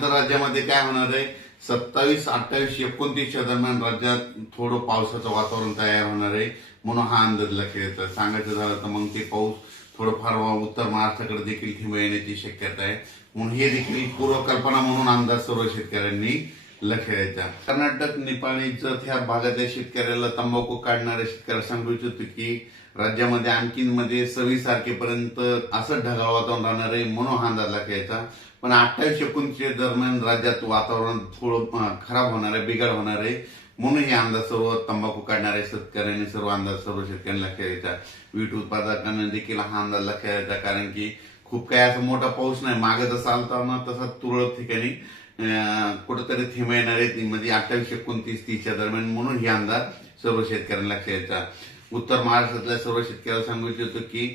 त्यानंतर राज्यामध्ये काय होणार आहे, 27, 28, 29च्या दरम्यान राज्यात थोडं पावसाचं वातावरण तयार होणार आहे, म्हणून हा अंदाज लक्षात येतो. सांगायचं झालं तर मग ते पाऊस थोडंफार उत्तर महाराष्ट्राकडे देखील थेंब येण्याची शक्यता आहे, म्हणून हे देखील पूर्वकल्पना म्हणून अंदाज सर्व शेतकऱ्यांनी लक्षात द्यायचा. कर्नाटक, नेपाळी जत ह्या भागातल्या शेतकऱ्याला तंबाखू काढणाऱ्या शेतकऱ्याला सांगू इच्छितो की राज्यामध्ये आणखीन 26 तारखेपर्यंत असं ढगाळ वातावरण राहणार आहे, म्हणून हा अंदाज लक्षात यायचा. पण 28, 29 दरम्यान राज्यात वातावरण थोडं खराब होणार आहे, बिघाड होणार आहे, म्हणून हे अंदाज सर्व तंबाखू काढणाऱ्या शेतकऱ्यांनी सर्व अंदाज सर्व शेतकऱ्यांनी लक्षात द्यायचा. वीट उत्पादकांना देखील हा अंदाज लक्षात द्यायचा, कारण की खूप काही असा मोठा पाऊस नाही, मागे जसा आलता ना तसा तुरळक ठिकाणी कुठेतरी थेंब येणार आहे, म्हणजे 28, 29, 30च्या दरम्यान, म्हणून हे अंदाज सर्व शेतकऱ्यांना लक्षात द्यायचा. उत्तर महाराष्ट्रातल्या सर्व शेतकऱ्याला सांगू इच्छितो की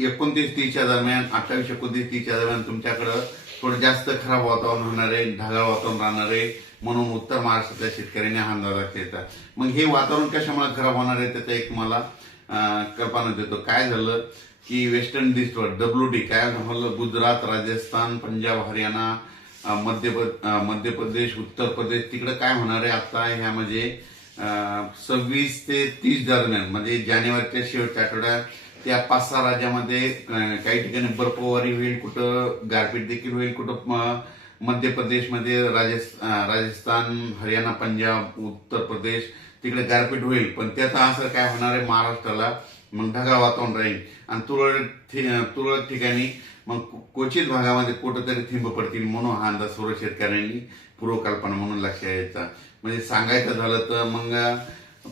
29, 30च्या दरम्यान, 28, 29, 30च्या दरम्यान तुमच्याकडं थोडं जास्त खराब वातावरण होणार आहे, ढगाळ वातावरण राहणार आहे, म्हणून उत्तर महाराष्ट्रातल्या शेतकऱ्यांनी हा अंदाज लक्षात द्यायचा. मग हे वातावरण कशामुळे खराब होणार आहे त्याचा एक मला कल्पना देतो. काय झालं की वेस्टर्न डिस्ट्रिक्ट WD काय झालं, गुजरात, राजस्थान, पंजाब, हरियाणा, मध्य प्रदेश, उत्तर प्रदेश, तिकडे काय होणार आहे आता ह्यामध्ये 26 ते 30 दरम्यान, म्हणजे जानेवारीच्या शेवटच्या आठवड्यात त्या 5-6 राज्यामध्ये काही ठिकाणी बर्फवारी होईल, कुठं गारपीट देखील होईल, कुठं मध्य प्रदेशमध्ये, राजस्थान, हरियाणा, पंजाब, उत्तर प्रदेश तिकडे गारपीट होईल. पण त्याचा असर काय होणार आहे महाराष्ट्राला, मग ढगाळ वातावरण राहील आणि तुरळक ठिकाणी मग क्वचित भागामध्ये कुठंतरी थेंब पडतील, म्हणून हा अंदाज सर्व शेतकऱ्यांनी पूर्वकल्पना म्हणून लक्षात यायचा. म्हणजे सांगायचं झालं तर मग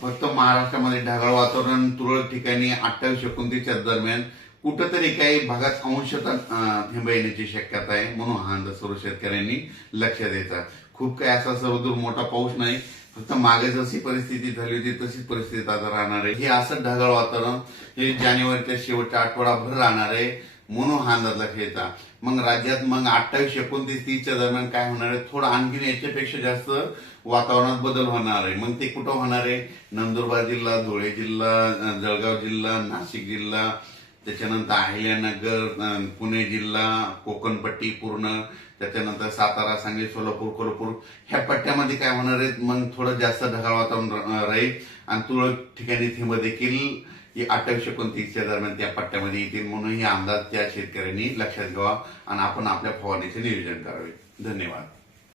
फक्त महाराष्ट्रामध्ये ढगाळ वातावरण, तुरळक ठिकाणी 28, 29च्या दरम्यान कुठंतरी काही भागात अंशतः थेंब येण्याची शक्यता आहे, म्हणून हा अंदाज सर्व शेतकऱ्यांनी लक्षात द्यायचा. खूप काही असा सर्वदूर मोठा पाऊस नाही, फक्त मागे जशी परिस्थिती झाली होती तशीच परिस्थिती आता राहणार आहे. हे असं ढगाळ वातावरण हे जानेवारीच्या शेवटच्या आठवडाभर राहणार आहे, म्हणून हा अंदाज लक्षात यायचा. मग राज्यात मग 28, 29, 30च्या दरम्यान काय होणार आहे, थोडं आणखीन याच्यापेक्षा जास्त वातावरणात बदल होणार आहे. मग ते कुठं होणार आहे, नंदुरबार जिल्हा, धुळे जिल्हा, जळगाव जिल्हा, नाशिक जिल्हा, त्याच्यानंतर अहिल्यानगर, पुणे जिल्हा, कोकणपट्टी पूर्ण, त्याच्यानंतर सातारा, सांगली, सोलापूर, कोल्हापूर ह्या पट्ट्यामध्ये काय होणार आहे, मग थोडं जास्त ढगाळ वातावरण राहील आणि तुरळक ठिकाणी थेंब देखील 28, 29च्या दरम्यान त्या पट्ट्यामध्ये येतील, म्हणून हे अंदाज त्या शेतकऱ्यांनी लक्षात घ्यावा आणि आपण आपल्या फवारणीचे नियोजन करावे. धन्यवाद.